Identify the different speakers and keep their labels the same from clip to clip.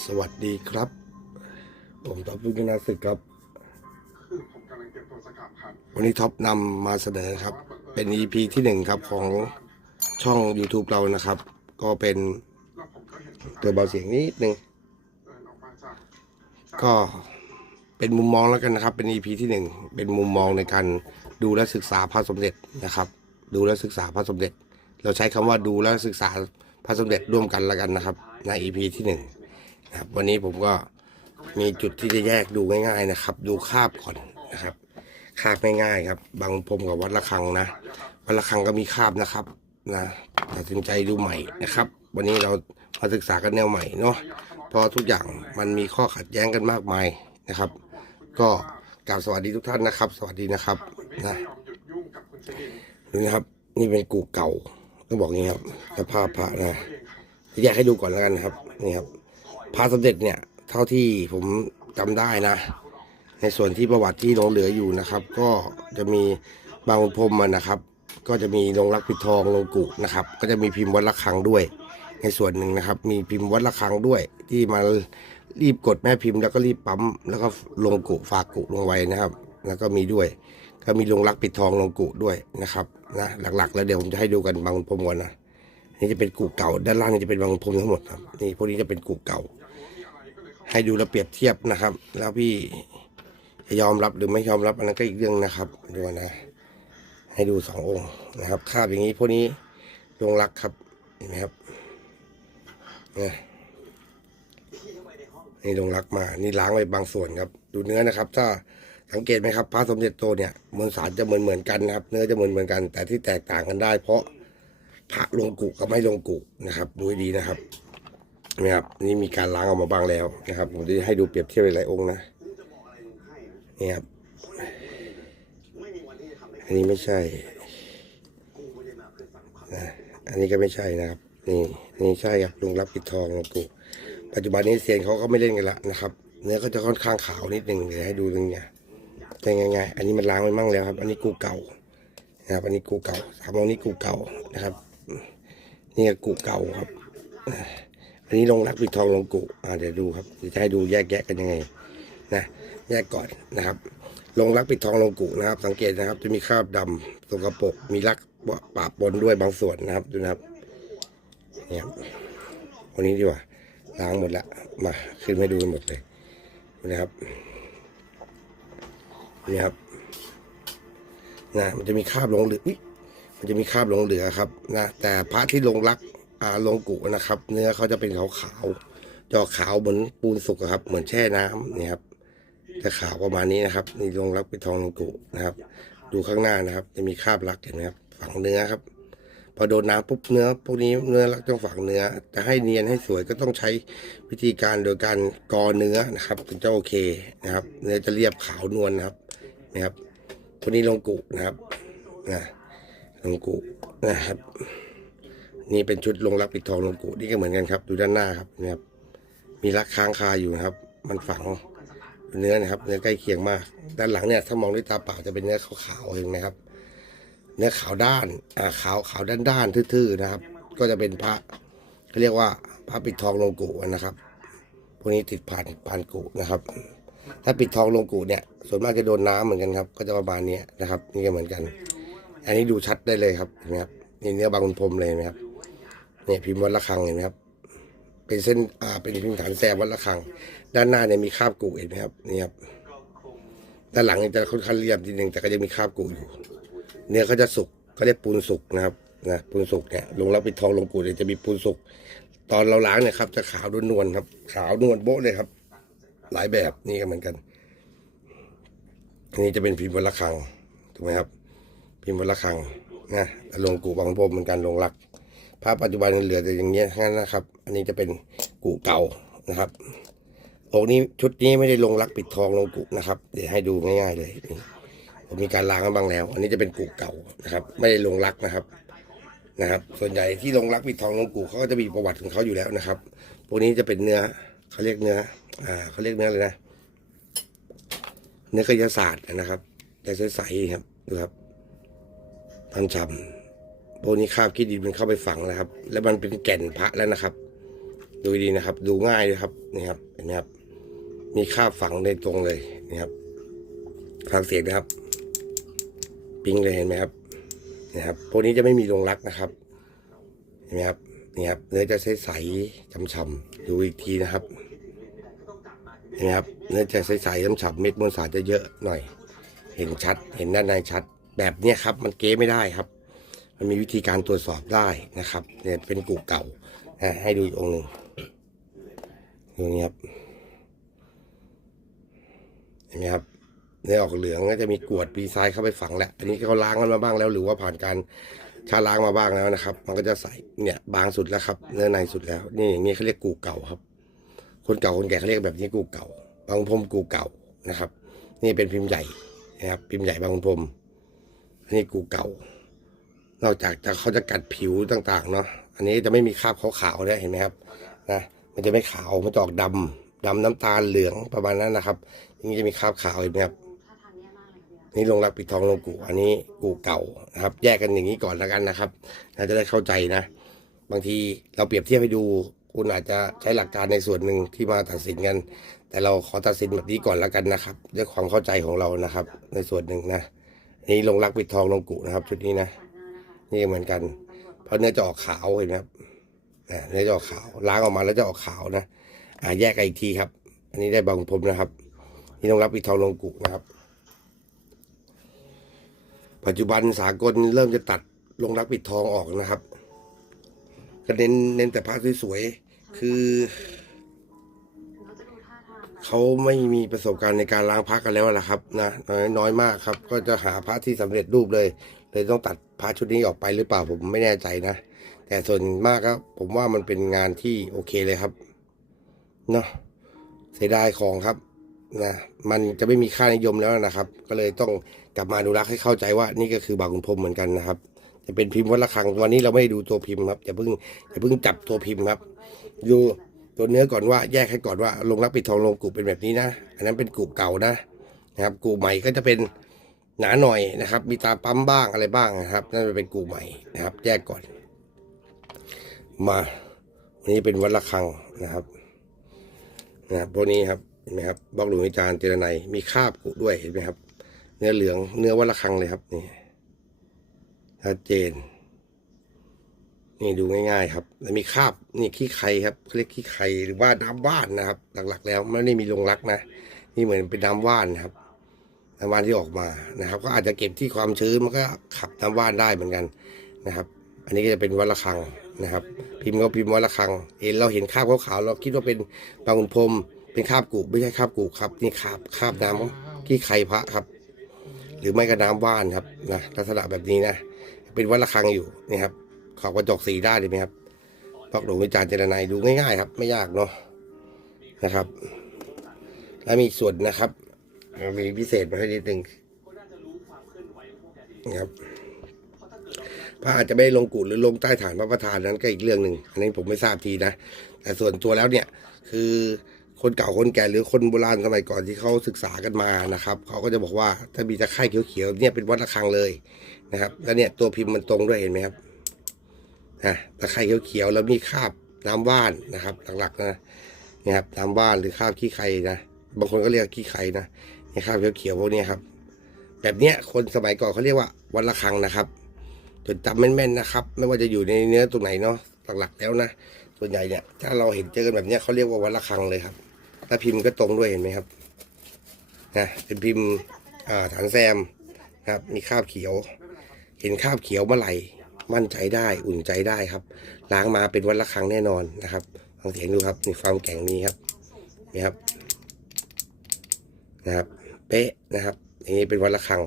Speaker 1: สวัสดีครับ ผมท็อปพุทธนาศึกครับ
Speaker 2: ผมกำลังเตรียมตัวสกัดพัน
Speaker 1: วันนี้ท็อปนำมาเสนอครับ เป็น EP ที่หนึ่งครับของช่อง YouTube เรานะครับ ก็เป็นตัวเบาเสียงนิดนึง
Speaker 2: ก็
Speaker 1: เป็นมุมมองแล้วกันนะครับ เป็น EP ที่หนึ่งเป็นมุมมองในการดูและศึกษาพระสมเด็จนะครับ ดูและศึกษาพระสมเด็จ เราใช้คำว่าดูและศึกษาพระสมเด็จร่วมกันแล้วกันนะครับ ใน EP ที่หนึ่ง นะครับ วันนี้ผมก็มีจุดที่จะแยกดูง่าย ๆนะครับ ดูคาบก่อนนะครับ คาบง่ายๆครับ บางพรมกับวัดระฆังนะ วัดระฆังก็มีคาบนะครับนะตัดสินใจดูใหม่นะครับ วันนี้เรามาศึกษากันแนวใหม่เนาะเพราะทุกอย่างมันมีข้อขัดแย้งกันมากมายนะครับ ก็กล่าวสวัสดีทุกท่านนะครับ สวัสดีนะครับนะ
Speaker 2: ดยุ่งกับคุณชลิน
Speaker 1: นี่นะครับ นี่เป็นกูเก่าต้องบอกงี้ครับสภาพพระนะแยกให้ดูก่อนแล้วกันนะครับ นี่ครับ พระสมเด็จเนี่ย เท่าที่ผมจำได้นะ ในส่วนที่ประวัติที่หลงเหลืออยู่นะครับ ก็จะมีบางพรมนะครับ ก็จะมีลงรักปิดทองลงกุนะครับ ก็จะมีพิมพ์วัดระฆังด้วย ในส่วนหนึ่งนะครับ มีพิมพ์วัดระฆังด้วย ที่มารีบกดแม่พิมพ์แล้วก็รีบปั๊มแล้วก็ลงกุฝากกุลงไว้นะครับ แล้วก็มีด้วย ก็มีลงรักปิดทองลงกุด้วยนะครับนะหลักๆ แล้วเดี๋ยวผมจะให้ดูกันบางพรมก่อนนะนี่จะเป็นกุเก่าด้านล่างนี่จะเป็นบางพรมทั้งหมดครับนี่พวกนี้จะเป็นกุเก่า ให้ดูแล้วเปรียบเทียบนะครับ แล้วพี่จะยอมรับหรือไม่ยอมรับอันนั้นก็อีกเรื่องนะครับดูนะ ให้ดูสององค์นะครับคาบอย่างนี้พวกนี้ลงรักครับเห็นไหมครับเนี่ยนี่ลงรักมา นี่ล้างไว้บางส่วนครับ ดูเนื้อนะครับ ถ้าสังเกตไหมครับพระสมเด็จโตเนี่ยมวลสารจะเหมือนเหมือนกันนะครับ เนื้อจะเหมือนเหมือนกัน แต่ที่แตกต่างกันได้ เพราะพระลงกุกับไม่ลงกุนะครับ ดูให้ดีนะครับ นะครับนี่มีการล้างออกมาบ้างแล้วนะครับ ผมจะให้ดูเปรียบเทียบหลายองค์นะนี่ครับอันนี้ไม่ใช่นะอันนี้ก็ไม่ใช่นะครับ นี่นี่ใช่ครับลุงรับปิดทองหลวงปู่ปัจจุบันนี้เซียนเขาก็ไม่เล่นกันละนะครับ เนื้อก็จะค่อนข้างขาวนิดนึงเดี๋ยวให้ดูตรงเนี้ยแต่ไงๆอันนี้มันล้างไปมั่งแล้วครับ อันนี้กูเก่านะครับอันนี้กูเก่าสามองนี้กูเก่านะครับ นี่ก็กูเก่าครับ อันนี้ลงรักปิดทองลงกุอ่าเดี๋ยวดูครับจะให้ดูแยกแยะกันยังไงนะแยกก่อนนะครับ ลงรักปิดทองลงกุนะครับ สังเกตนะครับ จะมีคราบดำสกปรกมีรักปะปนด้วยบางส่วนนะครับดูนะครับเนี่ยครับวันนี้ดีกว่าล้างหมดละมาขึ้นมาดูกันหมดเลยนะครับนี่ครับนะมันจะมีคราบหลงเหลืออุ๊ยมันจะมีคราบหลงเหลือครับนะแต่พระที่ลงรัก ลงกุนะครับ เนื้อเขาจะเป็นขาวขาวๆจอขาวเหมือนปูนสุกครับ เหมือนแช่น้ำเนี่ยครับจะขาวประมาณนี้นะครับนี่ลงรักเป็นทองลงกุนะครับ ดูข้างหน้านะครับ จะมีคราบรักเห็นไหมครับฝังเนื้อครับ พอโดนน้ำปุ๊บเนื้อ พวกนี้เนื้อรักต้องฝังเนื้อจะให้เนียนให้สวยก็ต้องใช้วิธีการโดยการกอเนื้อนะครับถึงจะโอเคนะครับ เนื้อจะเรียบขาวนวลนะครับนะครับพวกนี้ลงกุนะครับนะลงกุนะครับ นี่เป็นชุดลงรักปิดทองลงกุนี่ก็เหมือนกันครับ ดูด้านหน้าครับนะครับมีรักค้างคาอยู่นะครับ มันฝังเนื้อนะครับ เนื้อใกล้เคียงมาก ด้านหลังเนี่ยถ้ามองด้วยตาเปล่าจะเป็นเนื้อขาวๆเห็นไหมครับ เนื้อขาวด้านอ่าขาวขาวด้านด้านๆทื่อๆนะครับ ก็จะเป็นพระเขาเรียกว่าพระปิดทองลงกุนะครับพวกนี้ติดผ่านผ่านกุนะครับ ถ้าปิดทองลงกุเนี่ย ส่วนมากจะโดนน้ำเหมือนกันครับ ก็จะประมาณนี้นะครับ นี่ก็เหมือนกัน อันนี้ดูชัดได้เลยครับเห็นไหมครับนี่เนื้อบางคุณพรมเลยนไหมครับ เนี่ยพิมพ์วัดระฆังเห็นไหมครับ เป็นเส้นอ่าเป็นพิมพ์ฐานแซมวัดระฆัง ด้านหน้าเนี่ยมีคาบกุเห็นไหมครับนี่ครับด้านหลังจะค่อนข้างเรียบนิดนึงแต่ก็จะมีคาบกุอยู่เนื้อเขาจะสุกเขาเรียกปูนสุกนะครับนะปูนสุกเนี่ยลงแล้วปิดทองลงกุเนี่ยจะมีปูนสุกตอนเราล้างเนี่ยครับ จะขาวนวลครับ ขาวนวลโบ๊ะเลยครับ หลายแบบนี่ก็เหมือนกันอันนี้จะเป็นพิมพ์วัดระฆังถูกไหมครับ พิมพ์วัดระฆังนะลงกุบางพรมเหมือนกันลงรัก พระปัจจุบันเหลือแต่อย่างเงี้ยแค่นั้นนะครับ อันนี้จะเป็นกุเก่านะครับองค์นี้ชุดนี้ไม่ได้ลงรักปิดทองลงกุนะครับ เดี๋ยวให้ดูง่ายๆเลยผมมีการล้างกันบ้างแล้ว อันนี้จะเป็นกุเก่านะครับ ไม่ได้ลงรักนะครับนะครับ ส่วนใหญ่ที่ลงรักปิดทองลงกุเขาก็จะมีประวัติของเขาอยู่แล้วนะครับพวกนี้จะเป็นเนื้อเขาเรียกเนื้อ อ่าเขาเรียกเนื้อเลยนะ เนื้อกายศาสตร์นะครับแต่ใสๆครับดูครับพันฉ่ำ พวกนี้คาบขี้ดินมันเข้าไปฝังแล้วครับ แล้วมันเป็นแก่นพระแล้วนะครับ ดูดีนะครับ ดูง่ายเลยครับนี่ครับเห็นไหมครับ มีคาบฝังในตรงเลยนี่ครับฟังเสียงนะครับ ปิ้งเลยเห็นไหมครับนี่ครับพวกนี้จะไม่มีลงรักนะครับ เห็นไหมครับนี่ครับเนื้อจะใสๆช้ำๆดูอีกทีนะครับเห็นไหมครับเนื้อจะใสๆช้ำๆเม็ดมวลสารจะเยอะหน่อย เห็นชัด เห็นด้านในชัด แบบเนี้ยครับ มันเก๊ไม่ได้ครับ มันมีวิธีการตรวจสอบได้นะครับเนี่ยเป็นกูเก่าให้ดูอีกองค์หนึ่งดูนี่ครับเห็นไหมครับเนื้ออกเหลืองก็จะมีกรวดปีทรายเข้าไปฝังแหละ อันนี้เขาล้างกันมาบ้างแล้ว หรือว่าผ่านการชาล้างมาบ้างแล้วนะครับ มันก็จะใสเนี่ยบางสุดแล้วครับ เนื้อในสุดแล้ว นี่อย่างนี้เขาเรียกกูเก่าครับ คนเก่าคนแก่เขาเรียกแบบนี้กูเก่า บางพรมกูเก่านะครับ นี่เป็นพิมพ์ใหญ่นะครับ พิมพ์ใหญ่บางพรมอันนี้กูเก่า นอกจากจะเขาจะกัดผิวต่างๆเนาะอันนี้จะไม่มีคราบขาวๆเนี่ยเห็นไหมครับนะมันจะไม่ขาวมันจะออกดำดำน้ำตาลเหลืองประมาณนั้นนะครับอันนี้จะมีคราบขาวเห็นไหมครับนี่ลงรักปิดทองลงกูอันนี้กูเก่านะครับ แยกกันอย่างนี้ก่อนแล้วกันนะครับน่าจะได้เข้าใจนะ บางทีเราเปรียบเทียบให้ดู คุณอาจจะใช้หลักการในส่วนหนึ่งที่มาตัดสินกัน แต่เราขอตัดสินแบบนี้ก่อนแล้วกันนะครับด้วยความเข้าใจของเรานะครับ ในส่วนหนึ่งนะนนี้ลงรักปิดทองลงกุนะครับ ชุดนี้นะ
Speaker 3: นี่
Speaker 1: เหมือนกัน เพราะเนื้อจะออกขาวเห็นไหมครับเนื้อจะออกขาวล้างออกมาแล้วจะออกขาวนะอ่าแยกกันอีกทีครับ อันนี้ได้บางพรมนะครับ นี่ต้องรับปิดทองลงกุนะครับ ปัจจุบันสากลเริ่มจะตัดลงรักปิดทองออกนะครับ ก็เน้นเน้นแต่ผ้าสวยๆคือ
Speaker 3: เขา
Speaker 1: ไม่มีประสบการณ์ในการล้างพระกันแล้วล่ะครับ นะน้อยน้อยมากครับ ก็จะหาพระที่สำเร็จรูปเลย เลยต้องตัดพระชุดนี้ออกไปหรือเปล่าผมไม่แน่ใจนะ แต่ส่วนมากครับผมว่ามันเป็นงานที่โอเคเลยครับเนาะเสียดายของครับนะมันจะไม่มีค่านิยมแล้วนะครับ ก็เลยต้องกลับมาดูรักให้เข้าใจว่า นี่ก็คือบางขุนพรมเหมือนกันนะครับ จะเป็นพิมพ์วัดระฆังวันนี้เราไม่ได้ดูตัวพิมพ์ครับอย่าเพิ่งอย่าเพิ่งจับตัวพิมพ์ครับ ดูตัวเนื้อก่อนว่าแยกให้ก่อนว่าลงรักปิดทองลงกูเป็นแบบนี้นะ อันนั้นเป็นกูเก่านะนะครับกูใหม่ก็จะเป็น หนาหน่อยนะครับ มีตาปั๊มบ้างอะไรบ้างนะครับนั่นเป็นกูใหม่นะครับ แยกก่อน มาอันนี้เป็นวัดระฆังนะครับนะครับพวกนี้ครับเห็นไหมครับบล็อกหลวงอาจารย์เจรไนมีคราบกุด้วยเห็นไหมครับ เนื้อเหลืองเนื้อวัดระฆังเลยครับนี่ชัดเจน นี่ดูง่ายๆ ครับแล้วมีคราบนี่ขี้ไข่ครับเขาเรียกขี้ไข่หรือว่าน้ำว่านนะครับ หลักๆ แล้วไม่ได้มีลงรักนะนี่เหมือนเป็นน้ำว่านนะครับ น้ำว่านที่ออกมานะครับ ก็อาจจะเก็บที่ความชื้นมันก็ขับน้ำว่านได้เหมือนกันนะครับ อันนี้ก็จะเป็นวัดระฆังนะครับ พิมพ์ก็พิมพ์วัดระฆังเห็นเราเห็นคราบขาวๆเราคิดว่าเป็นบางขุนพรมเป็นคราบกุไม่ใช่คราบกุครับ นี่คราบคราบน้ำขี้ไข่พระครับ หรือไม่ก็น้ำว่านครับนะลักษณะแบบนี้นะเป็นวัดระฆังอยู่นี่ครับขอบกระจกสีได้เลยไหมครับพอกหลวงวิจารณ์เจรนายดูง่ายๆครับ ไม่ยากเนาะนะครับ แล้วมีส่วนนะครับ มีพิเศษมาให้นิดนึงนะครับพระอาจจะไม่ได้ลงกุหรือลงใต้ฐานพระประธานนั้นก็อีกเรื่องหนึ่งอันนี้ผมไม่ทราบทีนะ แต่ส่วนตัวแล้วเนี่ยคือคนเก่าคนแก่หรือคนโบราณสมัยก่อนที่เขาศึกษากันมานะครับเขาก็จะบอกว่าถ้ามีตะไคร่เขียวๆเนี่ยเป็นวัดระฆังเลยนะครับ แล้วเนี่ยตัวพิมพ์มันตรงด้วยเห็นไหมครับนะตะไคร่เขียวๆแล้วมีคราบน้ำว่านนะครับ หลักๆนะนี่ครับน้ำว่านหรือคราบขี้ไข่นะบางคนก็เรียกขี้ไข่นะ นี่คราบเขียวๆพวกนี้ครับ แบบเนี้ยคนสมัยก่อนเขาเรียกว่าวันละครังนะครับจดจำแม่นๆนะครับ ไม่ว่าจะอยู่ในเนื้อตรงไหนเนาะหลักๆแล้วนะส่วนใหญ่เนี่ย ถ้าเราเห็นเจอกันแบบเนี้ยเขาเรียกว่าวันละครังเลยครับ ถ้าพิมพ์ก็ตรงด้วยเห็นไหมครับนะเป็นพิมพ์อ่าฐานแซมครับ มีคราบเขียว เห็นคราบเขียวเมื่อไหร่มั่นใจได้อุ่นใจได้ครับ ล้างมาเป็นวันละครั้งแน่นอนนะครับฟังเสียงดูครับนี่ความแข็งนี้ครับนี่ครับ นะครับ เป๊ะนะครับอย่างนี้เป็นวันละครั้ง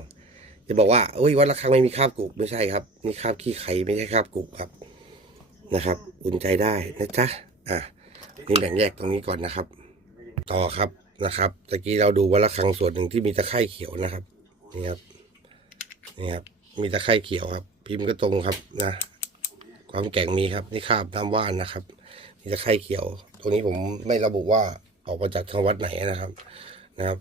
Speaker 1: จะบอกว่าเอ้ยวันละครั้งไม่มีคาบกุกไม่ใช่ครับนี่คาบขี้ไข่ไม่ใช่คาบกุกครับนะครับ อุ่นใจได้นะจ๊ะอะนี่แบ่งแยกตรงนี้ก่อนนะครับ ต่อครับนะครับตะกี้เราดูวันละครั้งส่วนหนึ่งที่มีตะไคร่เขียวนะครับนี่ครับนี่ครับมีตะไคร่เขียวครับ พิมพ์ก็ตรงครับนะ ความแก่งมีครับนี่คาบน้ำว่านนะครับนี่ตะไคร่เขียว ตรงนี้ผมไม่ระบุว่าออกมาจากทางวัดไหนนะครับนะครับ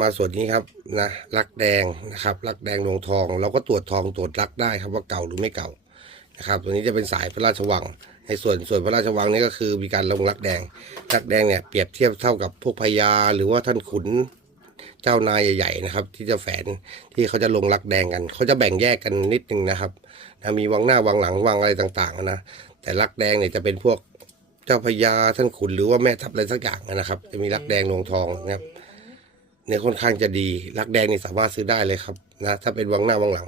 Speaker 1: มาส่วนนี้ครับนะรักแดงนะครับรักแดงดวงทอง เราก็ตรวจทองตรวจรักได้ครับว่าเก่าหรือไม่เก่านะครับตัวนี้จะเป็นสายพระราชวัง ในส่วนส่วนพระราชวังนี่ก็คือมีการลงรักแดง รักแดงเนี่ยเปรียบเทียบเท่ากับพวกพญาหรือว่าท่านขุนเจ้านายใหญ่ๆนะครับ ที่จะแฝนที่เขาจะลงรักแดงกัน เขาจะแบ่งแยกกันนิดนึงนะครับนะมีวังหน้าวังหลังวังอะไรต่างๆนะแต่รักแดงเนี่ยจะเป็นพวกเจ้าพญาท่านขุนหรือว่าแม่ทัพอะไรสักอย่างนะครับ จะมีรักแดงลงทองนะครับ เนี่ยค่อนข้างจะดีรักแดงนี่สามารถซื้อได้เลยครับนะถ้าเป็นวังหน้าวังหลัง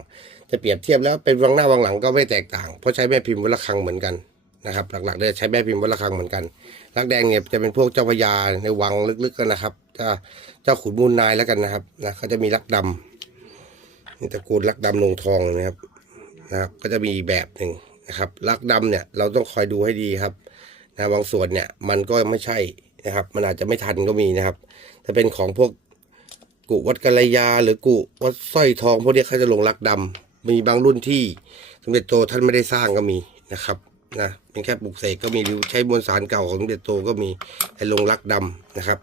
Speaker 1: จะเปรียบเทียบแล้วเป็นวังหน้าวังหลังก็ไม่แตกต่าง เพราะใช้แม่พิมพ์วัดระฆังเหมือนกันนะครับ หลักๆเนี่ยใช้แม่พิมพ์วัดระฆังเหมือนกันรักแดงเนี่ยจะเป็นพวกเจ้าพญาในวังลึกๆกันนะครับจะเจ้าขุนมูลนายแล้วกันนะครับนะเขาจะมีรักดำนี่ตระกูลรักดำลงทองนะครับนะครับก็จะมีแบบหนึ่งนะครับรักดำเนี่ยเราต้องคอยดูให้ดีครับนะบางส่วนเนี่ยมันก็ไม่ใช่นะครับ มันอาจจะไม่ทันก็มีนะครับ ถ้าเป็นของพวก กุวัดกัลยา หรือกุวัดสร้อยทองพวกเนี้เขาจะลงรักดำมีบางรุ่นที่สมเด็จโตท่านไม่ได้สร้างก็มีนะครับนะเป็นแค่ปลูกเสกก็มีใช้มวลสารเก่าของสมเด็จโตก็มีให้ลงรักดำนะครับ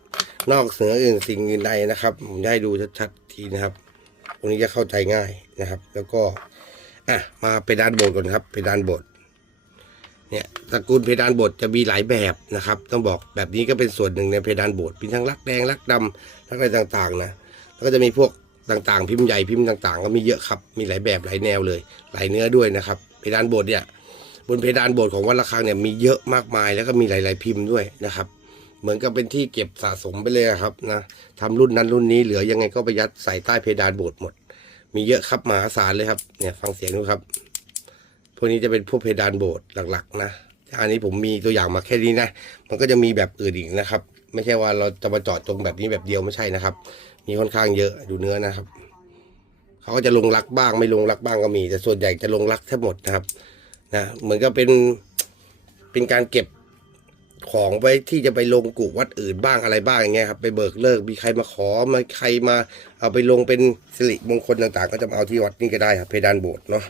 Speaker 1: นอกเหนืออื่นสิ่งอื่นใดนะครับผมจะให้ดูชัดๆทีนะครับตรงนี้จะเข้าใจง่ายนะครับ แล้วก็อะมาเพดานโบสถ์ก่อนครับเพดานโบสถ์เนี่ยตระกูลเพดานโบสถ์จะมีหลายแบบนะครับ ต้องบอกแบบนี้ก็เป็นส่วนหนึ่งในเพดานโบสถ์มีทั้งรักแดงรักดำรักอะไรต่างๆนะ แล้วก็จะมีพวกต่างๆ พิมพ์ใหญ่พิมพ์ต่างๆ ก็มีเยอะครับมีหลายแบบหลายแนวเลย หลายเนื้อด้วยนะครับเพดานโบสถ์เนี่ยบนเพดานโบสถ์ของวัดระฆังเนี่ยมีเยอะมากมาย แล้วก็มีหลาย ๆพิมพ์ด้วยนะครับ เหมือนกับเป็นที่เก็บสะสมไปเลยอะครับนะทำรุ่นนั้นรุ่นนี้เหลือยังไงก็ไปยัดใส่ใต้เพดานโบสถ์หมด มีเยอะครับมหาศาลเลยครับเนี่ยฟังเสียงดูครับพวกนี้จะเป็นพวกเพดานโบสถ์หลักๆ นะอันนี้ผมมีตัวอย่างมาแค่นี้นะ มันก็จะมีแบบอื่นอีกนะครับ ไม่ใช่ว่าเราจะมาเจาะจงแบบนี้แบบเดียวไม่ใช่นะครับ มีค่อนข้างเยอะดูเนื้อนะครับเขาก็จะลงรักบ้างไม่ลงรักบ้างก็มี แต่ส่วนใหญ่จะลงรักแทบหมดนะครับนะเหมือนกับเป็นเป็นการเก็บของไว้ที่จะไปลงกุวัดอื่นบ้างอะไรบ้างอย่างเงี้ยครับไปเบิกเลิกมีใครมาขอมาใครมา เอาไปลงเป็นสิริมงคลต่างๆ ก็จะมาเอาที่วัดนี่ก็ได้ครับเพดานโบสถ์เนาะ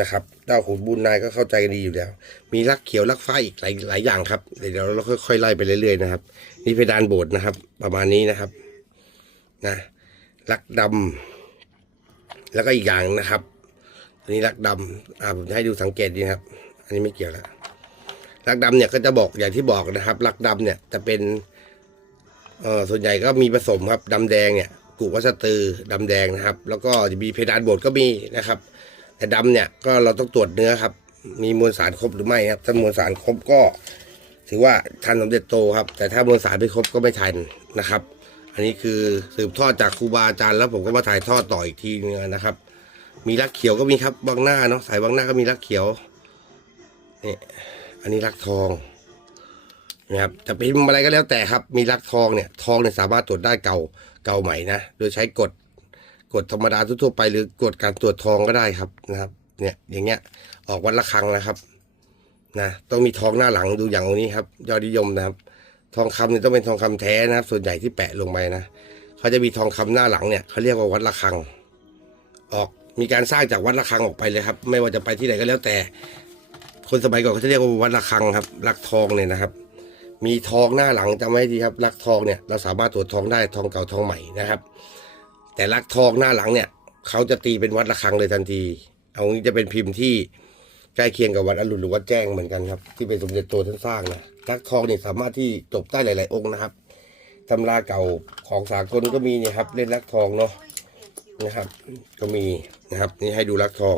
Speaker 1: นะครับเจ้าขุนบุญนายก็เข้าใจกันดีอยู่แล้ว มีรักเขียวรักฟ้าอีกหลายหลายอย่างครับเดี๋ยวเราค่อยๆไล่ไปเรื่อยๆนะครับ นี่เพดานโบสถ์นะครับ ประมาณนี้นะครับ นะรักดำแล้วก็อีกอย่างนะครับอันนี้รักดำอ่าผมจะให้ดูสังเกตดีครับ อันนี้ไม่เกี่ยวแล้วรักดำเนี่ยก็จะบอกอย่างที่บอกนะครับรักดำเนี่ยจะเป็นเอ่อส่วนใหญ่ก็มีผสมครับดำแดงเนี่ยกุวัสตือดำแดงนะครับ แล้วก็จะมีเพดานโบดก็มีนะครับ แต่ดำเนี่ยก็เราต้องตรวจเนื้อครับ มีมวลสารครบหรือไม่ครับถ้ามวลสารครบก็ ถือว่าทันสมเด็จโตครับ แต่ถ้ามวลสารไม่ครบก็ไม่ทันนะครับ อันนี้คือสืบทอดจากครูบาอาจารย์แล้วผมก็มาถ่ายทอดต่ออีกทีนึงนะครับ มีรักเขียวก็มีครับบางหน้าเนาะสายบางหน้าก็มีรักเขียวนี่อันนี้รักทองนะครับจะพิมพ์อะไรก็แล้วแต่ครับ มีรักทองเนี่ยทองเนี่ยสามารถตรวจได้เก่าเก่าใหม่นะโดยใช้กฎกฎธรรมดาทั่วๆไปหรือกฎการตรวจทองก็ได้ครับนะครับ เนี่ยอย่างเงี้ยออกวันละครั้งนะครับนะต้องมีทองหน้าหลังดูอย่างตรงนี้ครับ ยอดนิยมนะครับ ทองคำเนี่ยต้องเป็นทองคำแท้นะครับ ส่วนใหญ่ที่แปะลงไปนะเขาจะมีทองคำหน้าหลังเนี่ยเขาเรียกว่าวัดระฆัง ออกมีการสร้างจากวัดระฆังออกไปเลยครับ ไม่ว่าจะไปที่ไหนก็แล้วแต่ คนสมัยก่อนเขาจะเรียกว่าวัดระฆังครับรักทองเนี่ยนะครับ มีทองหน้าหลังจำไว้ดีครับรักทองเนี่ยเราสามารถตรวจทองได้ทองเก่าทองใหม่นะครับ แต่รักทองหน้าหลังเนี่ยเขาจะตีเป็นวัดระฆังเลยทันที เอางี้จะเป็นพิมพ์ที่ใกล้เคียงกับวัดอรุณหรือวัดแจ้งเหมือนกันครับ ที่เป็นสมเด็จโตท่านสร้างนะ รักทองเนี่ยสามารถที่จบได้หลาย ๆ องค์นะครับตำราเก่าของสากลก็มีเนี่ยครับ เล่นรักทองเนาะนะครับ ก็มีนะครับ นี่ให้ดูรักทอง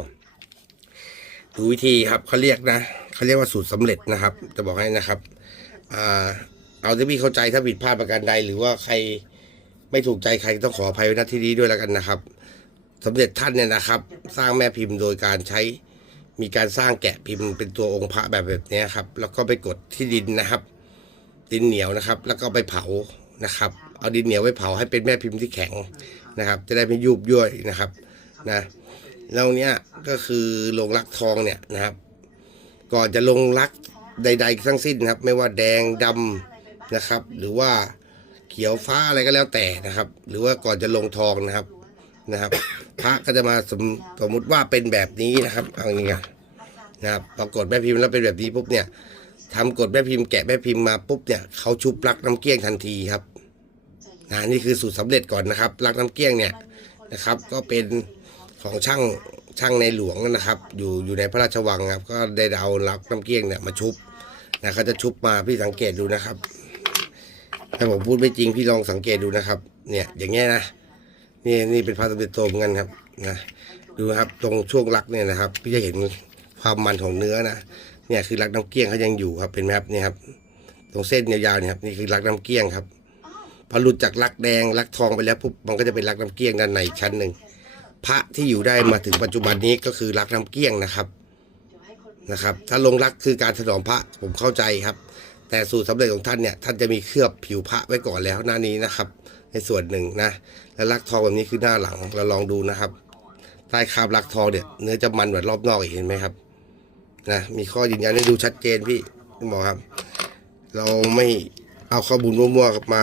Speaker 1: ดูวิธีครับเขาเรียกนะเขาเรียกว่าสูตรสำเร็จนะครับ จะบอกให้นะครับอ่าเอาที่พี่เข้าใจถ้าผิดพลาดประการใด หรือว่าใครไม่ถูกใจใครต้องขออภัยไว้ณที่นี้ด้วยแล้วกันนะครับสมเด็จท่านเนี่ยนะครับ สร้างแม่พิมพ์โดยการใช้ มีการสร้างแกะพิมพ์เป็นตัวองค์พระแบบแบบนี้ครับ แล้วก็ไปกดที่ดินนะครับ ดินเหนียวนะครับ แล้วก็ไปเผานะครับ เอาดินเหนียวไปเผาให้เป็นแม่พิมพ์ที่แข็งนะครับ จะได้ไม่ยุบย่อยนะครับนะแล้วเนี้ยก็คือลงรักทองเนี่ยนะครับ ก่อนจะลงรักใด ๆ ทั้งสิ้นนะครับ ไม่ว่าแดงดำนะครับ หรือว่าเขียวฟ้าอะไรก็แล้วแต่นะครับ หรือว่าก่อนจะลงทองนะครับนะครับ พระก็จะมาสมสมมติว่าเป็นแบบนี้นะครับเอางเงี้ยนะครับพอกดแม่พิมพ์แล้วเป็นแบบนี้ปุ๊บเนี่ยทำกดแม่พิมพ์แกะแม่พิมพ์มาปุ๊บเนี่ยเขาชุบรักน้ำเกลี้ยงทันทีครับนะนี่คือสูตรสำเร็จก่อนนะครับ รักน้ำเกลี้ยงเนี่ยนะครับ ก็เป็นของช่างช่างในหลวงนะครับ อยู่อยู่ในพระราชวังครับ ก็ได้เอารักน้ำเกลี้ยงเนี่ยมาชุบนะเขาจะชุบมาพี่สังเกตดูนะครับถ้าผมพูดไม่จริงพี่ลองสังเกตดูนะครับ เนี่ยอย่างเงี้ยนะ นี่นี่เป็นพระสมเด็จโตเหมือนกันครับนะดูครับตรงช่วงรักเนี่ยนะครับ พี่จะเห็นความมันของเนื้อนะเนี่ยคือรักน้ำเกลี้ยงเขายังอยู่ครับเป็นไหมครับนี่ครับ ตรงเส้นยาวๆเนี่ยครับนี่คือรักน้ำเกลี้ยงครับพอหลุดจากรักแดงรักทองไปแล้วปุ๊บมันก็จะเป็นรักน้ำเกลี้ยงด้านในชั้นหนึ่งพระที่อยู่ได้มาถึงปัจจุบันนี้ก็คือรักน้ำเกลี้ยงนะครับนะครับ ถ้าลงรักคือการถนอมพระผมเข้าใจครับ แต่สูตรสำเร็จของท่านเนี่ยท่านจะมีเคลือบผิวพระไว้ก่อนแล้วหน้านี้นะครับ ในส่วนหนึ่งนะ แล้วรักทองแบบนี้คือหน้าหลังเราลองดูนะครับใต้คาบรักทองเนี่ยเนื้อจะมันกว่ารอบนอกอีกเห็นไหมครับนะมีข้อยืนยันให้ดูชัดเจนพี่คุณหมอครับ เราไม่เอาข้อมูลมั่วๆมา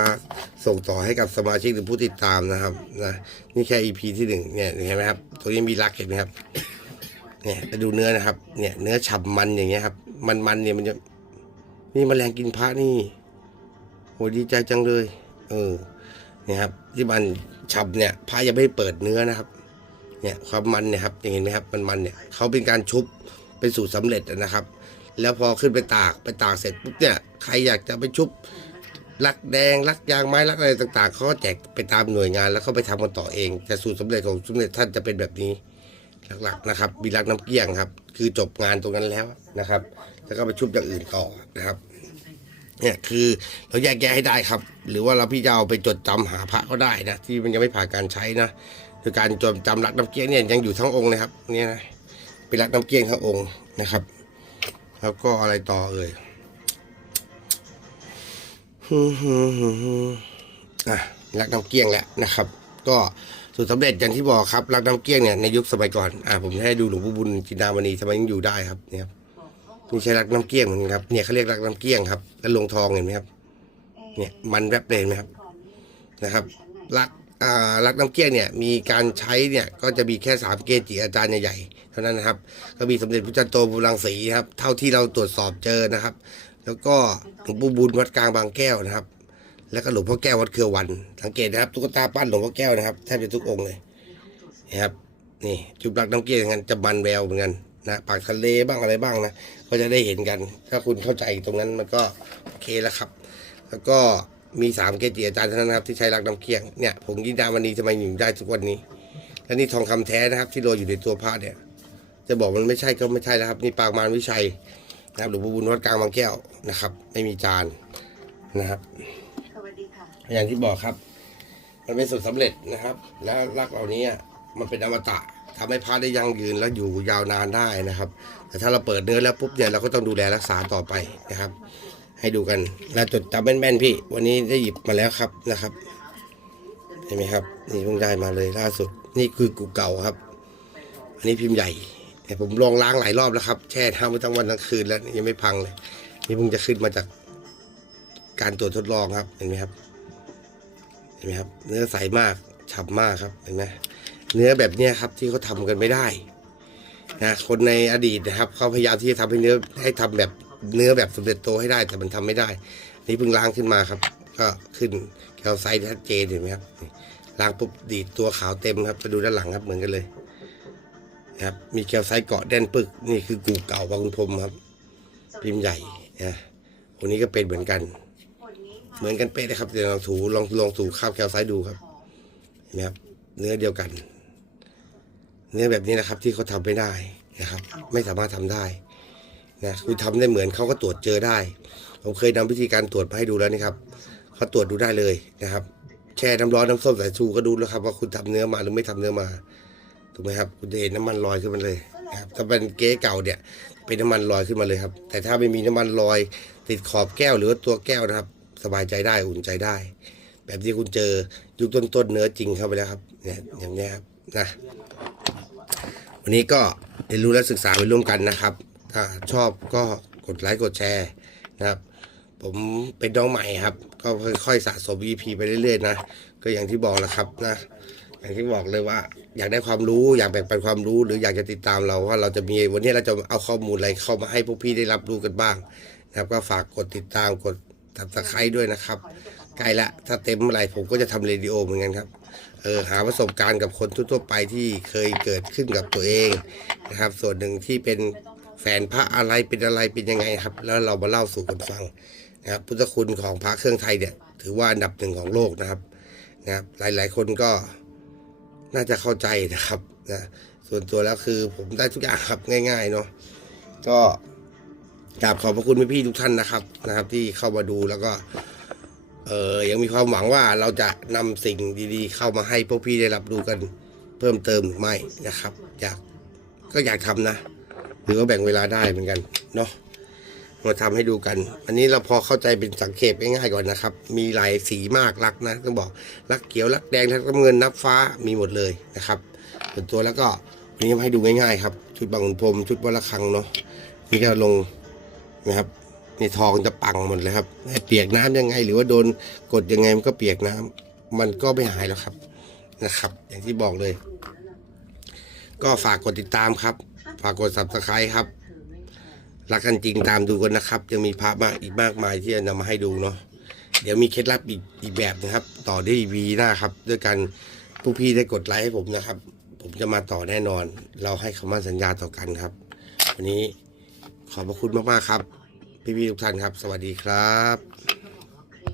Speaker 1: ส่งต่อให้กับสมาชิกหรือผู้ติดตามนะครับนะนี่แค่ EP ที่หนึ่งเนี่ยเห็นไหมครับตรงนี้มีรักเห็นไหมครับเนี่ยจะดูเนื้อนะครับเนี่ยเนื้อฉ่ำมันอย่างเงี้ยครับมันมันเนี่ยมันจะนี่แมลงกินพระนี่โหดีใจจังเลย เออ เนี่ยครับ ที่มันฉ่ำเนี่ยพระยังไม่เปิดเนื้อนะครับ เนี่ยความมันเนี่ยครับอย่างเห็นไหมครับมันมันเนี่ยเขาเป็นการชุบเป็นสูตรสำเร็จนะครับ แล้วพอขึ้นไปตากไปตากเสร็จปุ๊บเนี่ยใครอยากจะไปชุบลักแดงลักยางไม้ลักอะไรต่างๆเขาก็แจกไปตามหน่วยงานแล้วเขาไปทำกันต่อเองแต่สูตรสำเร็จของสมเด็จท่านจะเป็นแบบนี้หลักๆนะครับมีรักน้ำเกลี้ยงครับ คือจบงานตรงนั้นแล้วนะครับ แล้วก็ไปชุบอย่างอื่นต่อนะครับ เนี่ยคือเราแยกแยะให้ได้ครับ หรือว่าเราพี่จะเอาไปจดจำหาพระก็ได้นะที่มันยังไม่ผ่านการใช้นะคือการจดจำรักน้ำเกลี้ยงเนี่ยยังอยู่ทั้งองค์เลยครับเนี่ยนะเป็นรักน้ำเกลี้ยงทั้งองค์นะครับ แล้วก็อะไรต่อเอ่ยอะรักน้ำเกลี้ยงแล้วนะครับ ก็สูตรสำเร็จอย่างที่บอกครับรักน้ำเกลี้ยงเนี่ยในยุคสมัยก่อนอะผมให้ดูหลวงปู่บุญจินดามณีทำไมยังอยู่ได้ครับเนี่ย มีใช้รักน้ำเกลี้ยงเหมือนกันครับเนี่ยเขาเรียกรักน้ำเกลี้ยงครับแล้วลงทองเห็นไหมครับ เนี่ยมันแวบเลยเห็นไหมครับนะครับรักอ่ารักน้ำเกลี้ยงเนี่ยมีการใช้เนี่ยก็จะมีแค่สามเกจิอาจารย์ใหญ่ๆเท่านั้นนะครับ ก็มีสมเด็จพระจันโตบุรังสีครับเท่าที่เราตรวจสอบเจอนะครับ แล้วก็หลวงปู่บุญวัดกลางบางแก้วนะครับ แล้วก็หลวงพ่อแก้ววัดเครือวัน สังเกตนะครับตุ๊กตาปั้นหลวงพ่อแก้วนะครับแทบจะทุกองค์เลยนะครับนี่จุบลักน้ำเกลี้ยงกันจะมันแววเหมือนกัน นะปากทะเลบ้างอะไรบ้างนะ ก็จะได้เห็นกัน ถ้าคุณเข้าใจตรงนั้นมันก็โอเคแล้วครับ แล้วก็มีสามเกจิอาจารย์เท่านั้นนะครับที่ใช้รักน้ำเกลี้ยงเนี่ยผงยินดามันนีทำไมอยู่ได้ทุกวันนี้ และนี่ทองคำแท้นะครับ ที่โรยอยู่ในตัวพระเนี่ย จะบอกมันไม่ใช่ก็ไม่ใช่แล้วครับ นี่ปางมารวิชัยนะครับหลวงพ่อบุญวัดกลางบางแก้วนะครับ ไม่มีจานนะครับ
Speaker 3: สวัสดีค่ะ
Speaker 1: อย่างที่บอกครับ มันเป็นสูตรสำเร็จนะครับ แล้วรักเหล่านี้อะมันเป็นอมตะ ทำให้พระได้ยั่งยืนและอยู่ยาวนานได้นะครับ แต่ถ้าเราเปิดเนื้อแล้วปุ๊บเนี่ยเราก็ต้องดูแลรักษาต่อไปนะครับ ให้ดูกันแล้วจดจำแม่นๆพี่ วันนี้ได้หยิบมาแล้วครับนะครับเห็นไหมครับ นี่เพิ่งได้มาเลยล่าสุด นี่คือกูเก่าครับ อันนี้พิมพ์ใหญ่แต่ผมลองล้างหลายรอบแล้วครับ แช่น้ำมาทั้งวันทั้งคืนแล้วยังไม่พังเลย นี่เพิ่งจะขึ้นมาจากการตรวจทดลองครับเห็นไหมครับเห็นไหมครับ เนื้อใสมากฉ่ำมากครับเห็นไหม เนื้อแบบเนี้ยครับที่เขาทำกันไม่ได้นะคนในอดีตนะครับเขาพยายามที่จะทำให้เนื้อให้ทำแบบเนื้อแบบสำเร็จโตให้ได้แต่มันทำไม่ได้นี่เพิ่งล้างขึ้นมาครับ ก็ขึ้นแคลไซต์ชัดเจนเห็นไหมครับล้างปุ๊บดีดตัวขาวเต็มครับไปดูด้านหลังครับเหมือนกันเลยนะครับมีแคลไซต์เกาะแน่นปึกนี่คือกูเก่าบางคุณพรมครับ พิมพ์ใหญ่นะคนนี้ก็เป็นเหมือนกัน เหมือนกันเป๊ะนะครับเดี๋ยวลองถูลองลองถูคราบแคลไซต์ดูครับเห็นไหมครับเนื้อเดียวกัน เนื้อแบบนี้นะครับที่เขาทำไม่ได้นะครับ ไม่สามารถทำได้นะคุณทำได้เหมือนเขาก็ตรวจเจอได้ ผมเคยนำวิธีการตรวจมาให้ดูแล้วนี่ครับเขาตรวจดูได้เลยนะครับ แช่น้ำร้อนน้ำส้มสายชูก็ดูแล้วครับ ว่าคุณทำเนื้อมาหรือไม่ทำเนื้อมาถูกไหมครับ คุณจะเห็นน้ำมันลอยขึ้นมาเลยนะครับถ้าเป็นเก๊เก่าเนี่ย เป็นน้ำมันลอยขึ้นมาเลยครับ แต่ถ้าไม่มีน้ำมันลอย ติดขอบแก้วหรือว่าตัวแก้วนะครับ สบายใจได้อุ่นใจได้ แบบที่คุณเจอยุคต้นๆเนื้อจริงเข้าไปแล้วครับเนี่ยอย่างเนี้ยครับ นะวันนี้ก็เรียนรู้และศึกษาไปร่วมกันนะครับ ถ้าชอบก็กดไลค์กดแชร์นะครับ ผมเป็นน้องใหม่ครับ ก็ค่อยๆสะสม EP ไปเรื่อยๆนะก็อย่างที่บอกแหละครับนะอย่างที่บอกเลยว่า อยากได้ความรู้อยากแบ่งปันความรู้หรืออยากจะติดตามเราว่าเราจะมีวันนี้เราจะเอาข้อมูลอะไรเข้ามาให้พวกพี่ได้รับรู้กันบ้างนะครับก็ฝากกดติดตามกดทับสไครด้วยนะครับ ใกล้ละถ้าเต็มเมื่อไหร่ผมก็จะทำเรดิโอเหมือนกันครับ เออหาประสบการณ์กับคนทั่วไปที่เคยเกิดขึ้นกับตัวเองนะครับ ส่วนหนึ่งที่เป็นแฝนพระอะไรเป็นอะไรเป็นยังไงครับ แล้วเรามาเล่าสู่กันฟังนะครับ พุทธคุณของพระเครื่องไทยเนี่ย ถือว่าอันดับหนึ่งของโลกนะครับนะครับ หลาย ๆ คนก็น่าจะเข้าใจนะครับนะส่วนตัวแล้วคือผมได้ทุกอย่างครับง่าย ๆ เนาะก็กราบขอบพระคุณพี่ๆทุกท่านนะครับนะครับ ที่เข้ามาดูแล้วก็ เออยังมีความหวังว่าเราจะนำสิ่งดีๆ เข้ามาให้พวกพี่ได้รับดูกันเพิ่มเติมหรือไม่นะครับ อยากก็อยากทำนะ หรือว่าแบ่งเวลาได้เหมือนกันเนาะมาทำให้ดูกัน อันนี้เราพอเข้าใจเป็นสังเกตง่ายๆก่อนนะครับ มีหลายสีมากรักนะต้องบอกรักเขียวรักแดงรักน้ำเงินนับฟ้ามีหมดเลยนะครับส่วนตัวแล้วก็วันนี้ให้ดูง่ายๆครับ ชุดบางขุนพรมชุดวัลคังเนาะนี่ก็ลงนะครับ นี่ทองจะปังหมดเลยครับเปียกน้ำยังไง หรือว่าโดนกดยังไงมันก็เปียกน้ำมันก็ไม่หายแล้วครับนะครับ อย่างที่บอกเลย ก็ฝากกดติดตามครับ ฝากกด subscribe ครับรักกันจริงตามดูกันนะครับ ยังมีพระมากอีกมากมายที่จะนำมาให้ดูเนาะเดี๋ยวมีเคล็ดลับอีกอีกแบบนะครับ ต่อด้วยวีหน้าครับ ด้วยกันผู้พี่ได้กดไลค์ให้ผมนะครับ ผมจะมาต่อแน่นอน เราให้คำมั่นสัญญาต่อกันครับ วันนี้ขอบพระคุณมากๆครับ พี่ๆทุกท่านครับ สวัสดีครับ